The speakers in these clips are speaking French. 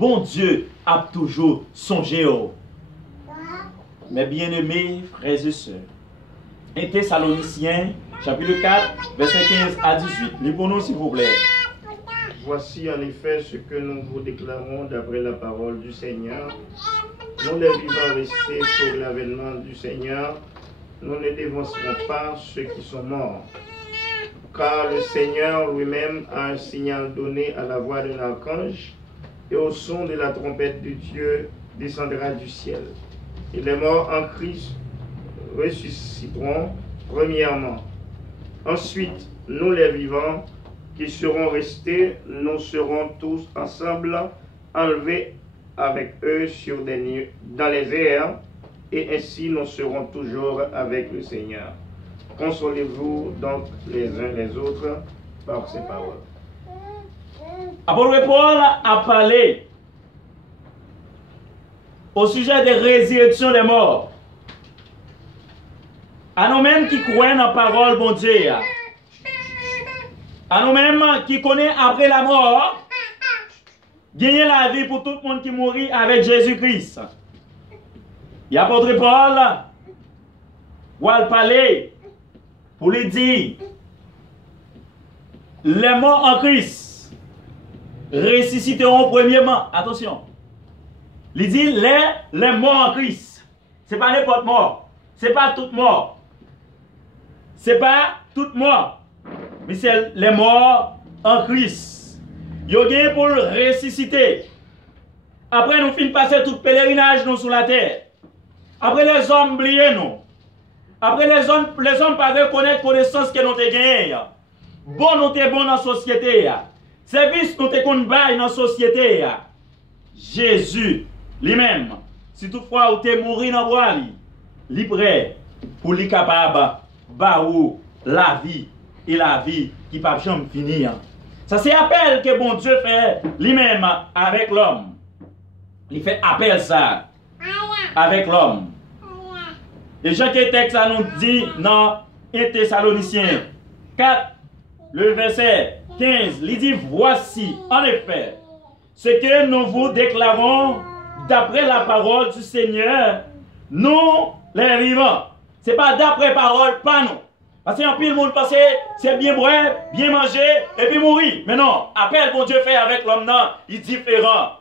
bon Dieu a toujours songé. Mes bien-aimés frères et sœurs, 1 Thessaloniciens, chapitre 4, verset 15 à 18. Lisez-nous s'il vous plaît. Voici en effet ce que nous vous déclarons d'après la parole du Seigneur. Nous les vivants restés pour l'avènement du Seigneur, nous ne dévancerons pas ceux qui sont morts. Car le Seigneur lui-même a un signal donné à la voix d'un archange, et au son de la trompette de Dieu descendra du ciel. Et les morts en Christ ressusciteront premièrement. Ensuite, nous les vivants qui seront restés, nous serons tous ensemble enlevés avec eux dans les airs, et ainsi nous serons toujours avec le Seigneur. Consolez-vous donc les uns les autres par ces paroles. Apôtre Paul a parlé au sujet de résurrection des morts. À nous-mêmes qui croyons dans la parole, bon Dieu, à nous-mêmes qui connaissons après la mort, gagner la vie pour tout le monde qui mourit avec Jésus-Christ. Et l'apôtre Paul va parler pour lui dire, les morts en Christ ressusciteront premièrement. Attention. Il dit les morts en Christ. Ce n'est pas n'importe mort. Ce n'est pas toute mort. Ce n'est pas toute mort. Mais c'est les morts en Christ. Ils ont gagné pour ressusciter. Après, nous finissons passer tout pèlerinage nous sur la terre. Après, les hommes oublient nous. Après, les hommes pas reconnaître connaissance que nous avons gagné. Bon, nous sommes bons dans la société. Service, nous sommes bons dans la société. Jésus, lui-même, si toutefois vous êtes mort dans le bois, il est prêt pour lui capable de la vie et la vie qui ne peut jamais finir. Ça c'est appel que bon Dieu fait lui-même avec l'homme. Il fait appel ça avec l'homme. Et Jean qui texte ça nous dit dans 1 Thessaloniciens 4, le verset 15, il dit voici en effet ce que nous vous déclarons d'après la parole du Seigneur, nous les vivants. Ce n'est pas d'après parole, pas nous. Parce qu'un pile monde passé, c'est bien boire, bien manger et puis mourir. Mais non, appel bon Dieu fait avec l'homme, non, il est différent.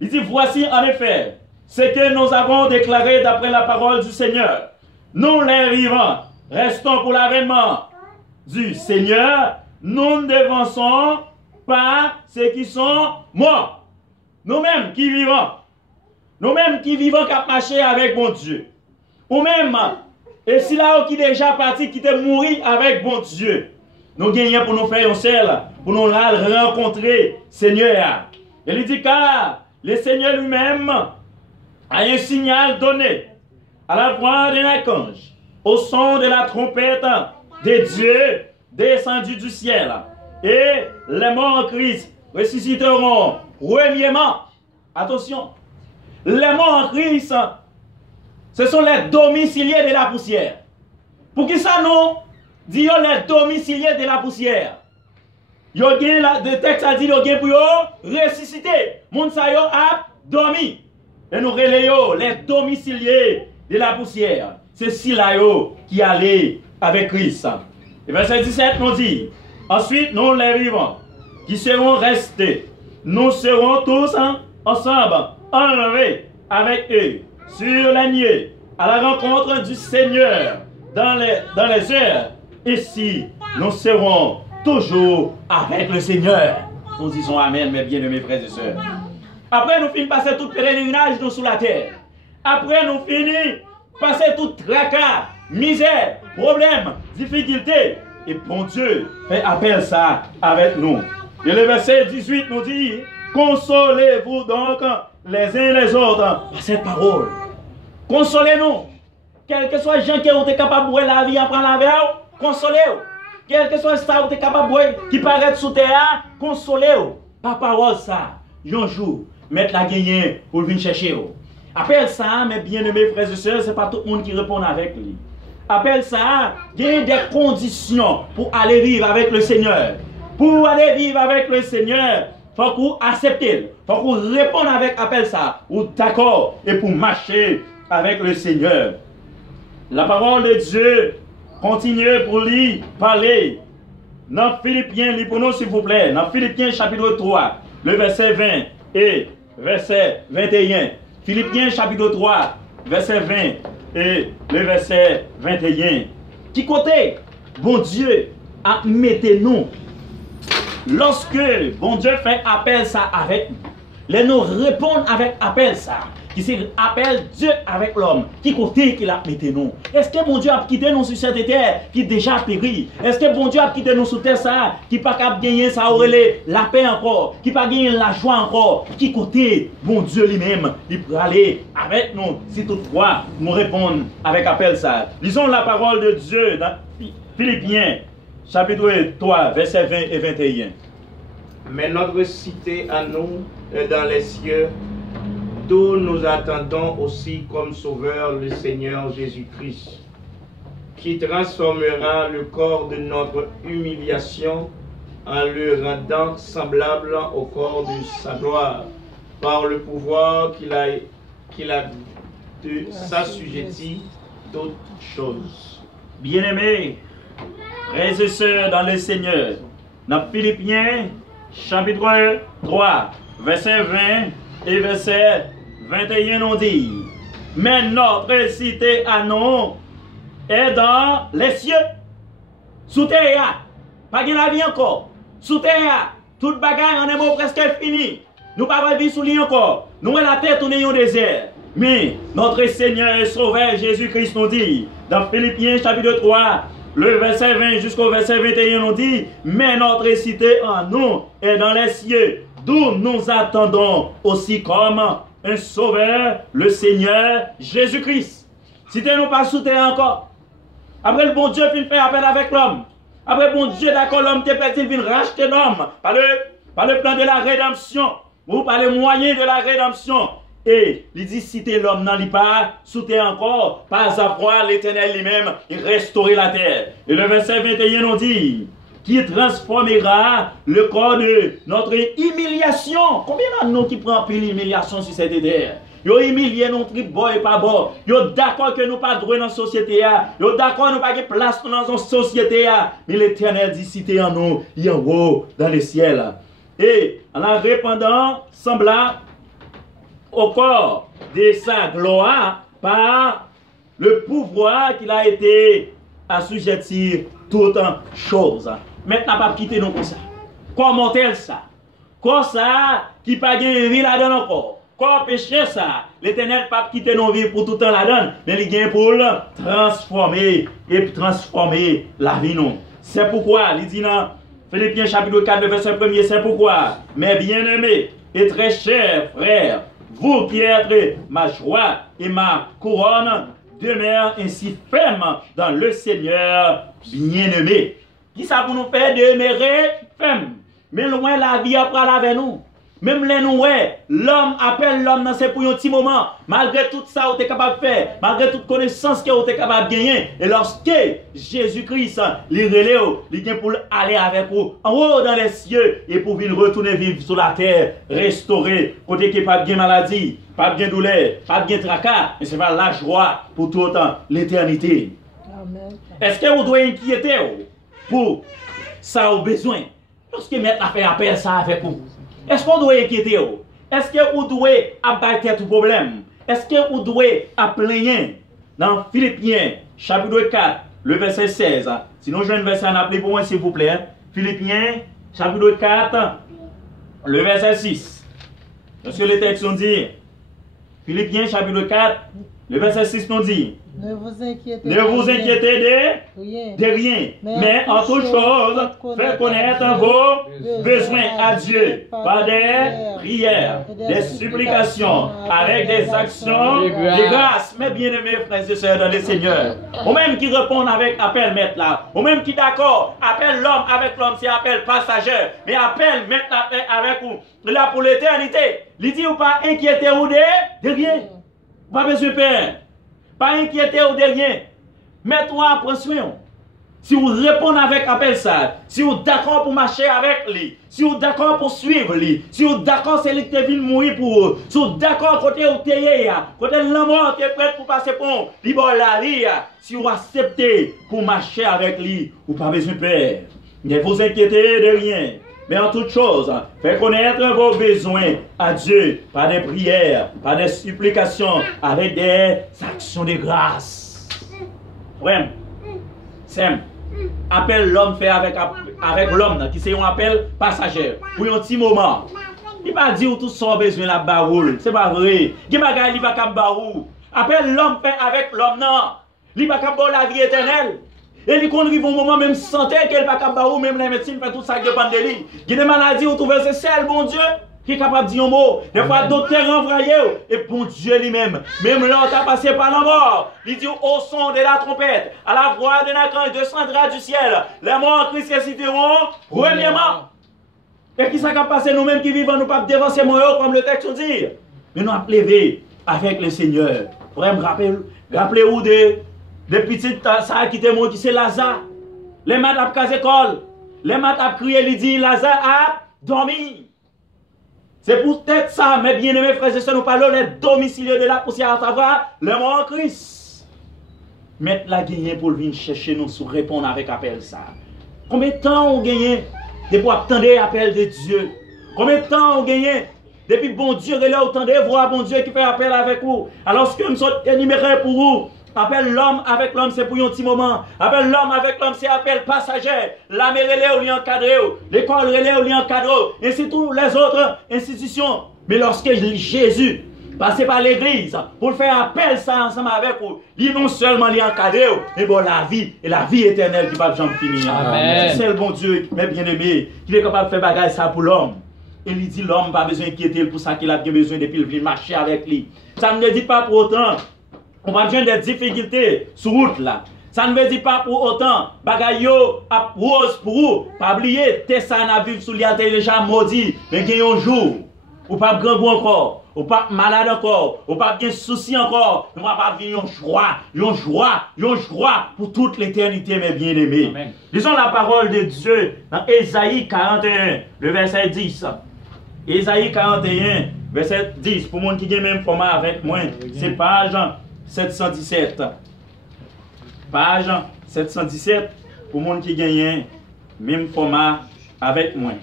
Il dit voici en effet ce que nous avons déclaré d'après la parole du Seigneur. Nous les vivants, restons pour l'avènement du Seigneur, nous ne devançons pas ceux qui sont morts. Nous-mêmes qui vivons, qui marcher avec bon Dieu. Ou même, et si là qui déjà parti, qui est mort avec bon Dieu, nous gagnons pour nous faire un seul, pour nous rencontrer Seigneur. Et il dit car le Seigneur lui-même a un signal donné à la voix d'un archange, au son de la trompette de Dieu descendu du ciel. Et les morts en Christ ressusciteront premièrement. Attention, les morts en Christ, ce sont les domiciliés de la poussière. Pour qui ça nous disons les domiciliés de la poussière? Le texte a dit que pour ressusciter, moun sa yo a dormi. Et nous relayons les domiciliés de la poussière. C'est ceux-là qui allaient avec Christ. Et verset 17 nous dit, ensuite nous les vivants qui seront restés, nous serons tous ensemble enlevés avec eux sur les nuées à la rencontre du Seigneur dans les heures. Ici, nous serons toujours avec le Seigneur. Nous disons Amen, mes bien-aimés frères et sœurs. Après, nous finissons passer tout pèlerinage sous la terre. Après, nous finissons passer tout tracas, misère, problème, difficulté. Et bon Dieu fait appel ça avec nous. Et le verset 18 nous dit, consolez-vous donc les uns les autres par cette parole. Consolez-nous. Quel que soit les gens qui ont été capables de boire la vie après la veille, consolez-vous. Quel que soit ça qui est capable de boire, qui paraît sous terre, consolez-vous. Par parole ça, un jour, mettre la gagne pour venir chercher. Appelle ça, mes bien-aimés frères et sœurs, ce n'est pas tout le monde qui répond avec lui. Appelle ça, il y a des conditions pour aller vivre avec le Seigneur. Pour aller vivre avec le Seigneur, il faut qu'on accepte. Il Faut qu'on réponde avec appel ça, ou d'accord, et pour marcher avec le Seigneur. La parole de Dieu continue pour lui parler. Dans Philippiens, lisez pour nous s'il vous plaît. Dans Philippiens chapitre 3, le verset 20 et verset 21. Philippiens chapitre 3, verset 20 et le verset 21. Qui côté, bon Dieu a mettez-nous. Lorsque bon Dieu fait appel ça avec nous, les nous répondent avec appel ça. Qui c'est appel Dieu avec l'homme. Qui côté qu'il a mettez nous. Est-ce que bon Dieu a quitté nous sur cette terre qui déjà péri? Est-ce que bon Dieu a quitté nous sur terre ça qui pas capable gagner ça aurait la paix encore, qui pas gagner la joie encore? Qui côté bon Dieu lui-même, il peut aller avec nous si toutefois nous répondons avec appel ça. Lisons la parole de Dieu dans Philippiens chapitre 3 verset 20 et 21. Mais notre cité à nous est dans les cieux, d'où nous attendons aussi comme sauveur le Seigneur Jésus-Christ, qui transformera le corps de notre humiliation en le rendant semblable au corps de sa gloire, par le pouvoir qu'il a de s'assujettir toutes choses. Bien-aimés, frères et sœurs dans le Seigneur, dans Philippiens chapitre 3, verset 20 et verset 21, on dit, mais notre cité à nous est dans les cieux, sous terre, pas de la vie encore, sous terre, toute bagaille en un mot presque fini, nous pas vivre sous lui encore, nous la tête on est au désert, mais notre Seigneur et Sauveur Jésus-Christ nous dit, dans Philippiens chapitre 3, le verset 20 jusqu'au verset 21, on dit, mais notre cité en nous est dans les cieux, d'où nous attendons aussi comme un sauveur, le Seigneur Jésus-Christ. Si tu nous pas sous terre encore, après le bon Dieu vient faire appel avec l'homme, après le bon Dieu d'accord, l'homme te peut-il vient racheter l'homme par le plan de la rédemption, ou par les moyens de la rédemption. Et il dit, si l'homme n'en lit pas, sous terre encore, pas à voir l'Éternel lui-même, il restaurer la terre. Et le verset 21 nous dit, qui transformera le corps de notre humiliation. Combien de nous qui prend pile l'humiliation sur cette terre? Yo humilié nous trip boy et pas bon. Yo d'accord que nous pas droit dans la société. Yo d'accord nous pas de place dans la société. Mais l'Éternel dit, si t'es en nous, il est en haut dans le ciel. Et en répandant semblable au corps de sa gloire par le pouvoir qu'il a été assujetti toutes choses. Maintenant, pas quitter nous comme ça. Comment est ça? Comme ça, qui pas gagné vie là-dedans encore. Comme péché ça, l'Éternel pas quitter nos vies pour tout le temps là-dedans, mais il gagne pour transformer et transformer la vie nous. C'est pourquoi, il dit dans Philippiens chapitre 4, verset 1er, c'est pourquoi, mes bien-aimés et très chers frères, vous qui êtes ma joie et ma couronne, demeurez ainsi fermes dans le Seigneur bien-aimé. Qui ça pour nous faire demeurer fermes? Mais loin la vie après avec nous. Même les nous, l'homme appelle l'homme dans pour un petit moment. Malgré tout ça, vous êtes capable de faire. Malgré toute connaissance que vous êtes capable de gagner. Et lorsque Jésus-Christ, il relève, il vient pour aller avec vous en haut dans les cieux et pour venir retourner vivre sur la terre, restaurer. Côté qui pas de maladie, pas de douleur, pas de tracas, mais c'est pas la joie pour tout autant l'éternité. Est-ce que vous devez inquiéter pour ça au besoin? Lorsque maintenant fait appel ça avec vous. Est-ce qu'on doit inquiéter? Est-ce que vous devez abattre tout problème? Est-ce que vous devez plaindre? Dans Philippiens, chapitre 4, le verset 16. Sinon, je vais un verset à appeler pour moi, s'il vous plaît. Philippiens, chapitre 4, le verset 6. Parce que les textes ont dit, Philippiens, chapitre 4, le verset 6 nous dit, ne vous inquiétez de rien, mais en toute chose, faites connaître vos besoins à Dieu par des prières, des supplications, avec des actions de grâce. Mes bien-aimés frères et sœurs dans le Seigneur, ou même qui répondent avec appel maître là, ou même qui d'accord, appelle l'homme avec l'homme, c'est appel passager, mais appelle maître avec vous, là pour l'éternité. Il dit ou pas inquiéter ou de rien, pas besoin de peur. Pas inquiéter ou de rien. Mets-toi à prendre soin. si vous répondez avec appel ça, si vous êtes d'accord pour marcher avec lui, si vous êtes d'accord pour suivre lui, si vous êtes d'accord c'est lui qui vient mourir pour vous, si vous êtes d'accord côté où tu es, côté la mort qui est prête pour passer pour libre la vie, si vous acceptez pour marcher avec lui, vous n'avez pas besoin de peur. Ne vous inquiétez de rien. Mais en toute chose, faites connaître vos besoins à Dieu par des prières, par des supplications, avec des actions de grâce. Vraiment. Sem, appel l'homme fait avec l'homme, qui c'est un appel passager, pour un petit moment. Il va dire tout son besoin la baroule, c'est pas vrai. Il va pas il va cap barou. Appel l'homme fait avec l'homme non. Il va cap la vie éternelle. Et il qu'on arrive au moment même santé qu'elle va cap barou, même la médecine fait tout ça qui dépend de lui. Il y a des maladies où trouver c'est seul bon Dieu qui est capable de dire un mot. Des fois, docteur envoyé, et bon Dieu lui-même, même là, tu as passé par la mort. Il dit au son de la trompette, à la voix de l'archange descendra du ciel. Les morts en Christ ressusciteront, premièrement. Et qui ça qui a passé nous-mêmes qui vivons, nous pas dévancer moi comme le texte dit. Mais nous avons levé avec le Seigneur. Vraiment, rappelez-vous des petites, ça qui étaient qui c'est Lazare. Les maths à casse école. Les maths à crier, il dit Lazare a dormi. C'est peut-être ça, mes bien-aimés frères et sœurs, nous parlons des domiciliés de la poussière, à savoir le mort en Christ. Mettre la gagner pour venir chercher nous pour répondre avec appel ça. Combien de temps on gagne depuis attendre l'appel de Dieu? Combien de temps on gagne depuis bon Dieu que là attendez voir bon Dieu qui fait appel avec vous? Alors ce que nous sommes énumérés pour vous. Appelle l'homme avec l'homme, c'est pour un petit moment. Appelle l'homme avec l'homme, c'est appel passager. La mairie au lien encadré, l'école relais au lien encadré, et c'est toutes les autres institutions. Mais lorsque Jésus passait par l'église pour faire appel ça ensemble avec vous, il non seulement encadré, mais bon la vie et la vie éternelle qui va jamais finir. C'est le bon Dieu, mes bien-aimés, qui est capable de faire bagage ça pour l'homme. Et il dit l'homme pas besoin d'inquiéter pour ça qu'il a besoin depuis qu'il marcher avec lui. Ça ne dit pas pour autant. On va besoin des difficultés sur route là. Ça ne veut dire pas pour autant, bagaille à rose pour vous. Pas oublier, t'es ça n'a vu sous l'IA déjà maudit, mais qu'il y a un jour, ou pas grand goût encore, ou pas malade encore, ou pas bien souci encore, on va pas vivre une joie pour toute l'éternité, mes bien-aimés. Lisons la parole de Dieu dans Ésaïe 41, le verset 10. Ésaïe 41, verset 10, pour moi qui a le même format avec moi, c'est page 717. Page 717 pour monde qui gagne même format avec moi.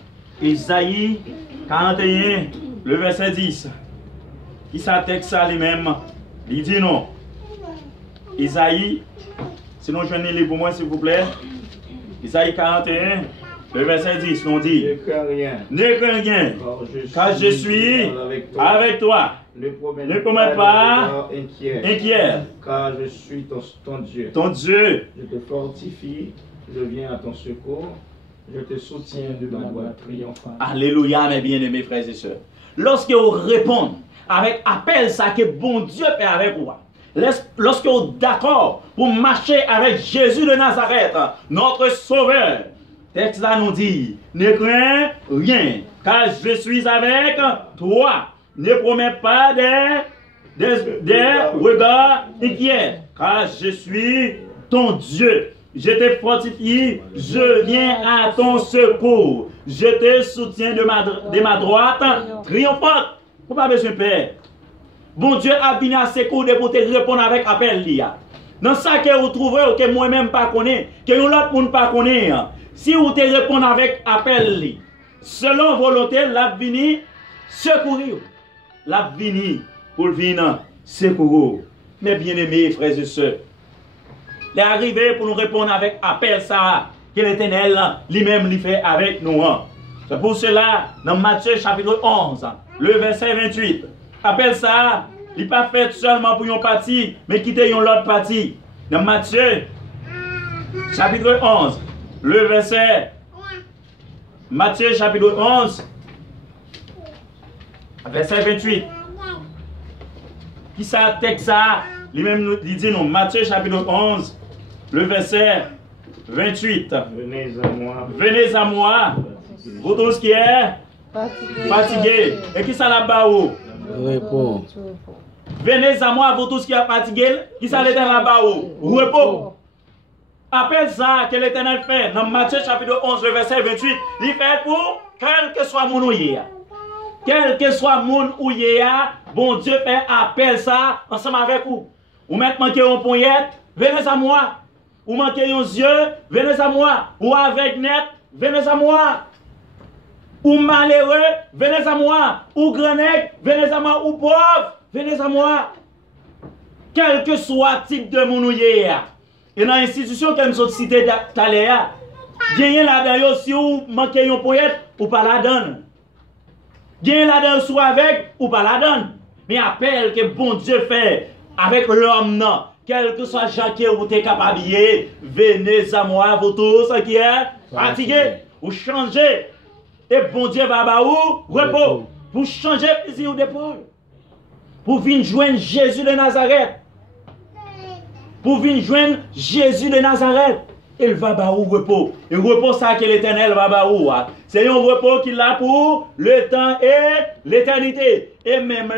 Isaïe 41, le verset 10. Qui s'attexte ça lui-même? Il dit non. Isaïe, sinon je ne lis pour moi s'il vous plaît. Isaïe 41, le verset 10, on dit ne crains rien. Ne crains rien, car je suis avec toi. Ne promets pas inquiet, car je suis ton Dieu. Ton Dieu. Je te fortifie, je viens à ton secours, je te soutiens de ma droite triomphante. Alléluia, mes bien-aimés frères et sœurs. Lorsque vous répondez avec appel, ça que bon Dieu fait avec vous. Lorsque vous êtes d'accord pour marcher avec Jésus de Nazareth, notre Sauveur, texte là nous dit, ne crains rien, car je suis avec toi. Ne promets pas des regards inquiets, car je suis ton Dieu. Je te fortifie, je viens à ton secours. Je te soutiens de ma droite triomphante. Vous n'avez pas besoin de peur. Bon Dieu a venu à secours de pour te répondre avec appel. Dans ça que vous trouvez, que moi-même pas connais, que l'autre monde pas connaît, si vous te répondez avec appel, selon volonté, la vini secourir. La vini pour venir secourir. Mes bien-aimés frères et sœurs, il est arrivé pour nous répondre avec appel ça que l'Éternel lui-même lui fait avec nous. C'est pour cela, dans Matthieu chapitre 11, le verset 28, appel ça, il n'est pas fait seulement pour une partie, mais quitter une autre partie. Dans Matthieu chapitre 11, le verset, Matthieu chapitre 11, verset 28. Qui ça texte ça? Lui-même il dit nous, Matthieu chapitre 11, le verset 28. Venez à moi, vous tous qui êtes fatigués. Et qui ça là-bas où? Repos. Venez à moi, vous tous qui êtes fatigués. Qui ça là-bas où? Repos. Appel ça que l'Éternel fait dans Matthieu chapitre 11, le verset 28. Il fait pour quel que soit mon ouïe. Quel que soit mon ouïe, bon Dieu fait appel ça ensemble avec vous. Ou mettre manquer un poignette, venez à moi. Ou manquer un yeux, venez à moi. Ou avec net, venez à moi. Ou malheureux, venez à moi. Ou grenègue, venez à moi. Ou pauvre, venez à moi. Quel que soit le type de mon ouïe. Et dans l'institution que nous avons cité tout à l'heure, gagnez là-dedans si vous manquez un poète ou pas la donne. Gagnez là-dedans soit avec ou pas la donne. Mais appel que bon Dieu fait avec l'homme, non. Quel que soit Jacques ou t'es capable, venez à moi, vous tous qui êtes fatigués, ou changez. Et bon Dieu va à vous, repos. Vous changez plaisir d'épaule. Pour venir joindre Jésus de Nazareth. Pour venir joindre Jésus de Nazareth. Il va baou repos. Et repos ça que l'Éternel va baou. C'est un repos qu'il a pour le temps et l'éternité. Et même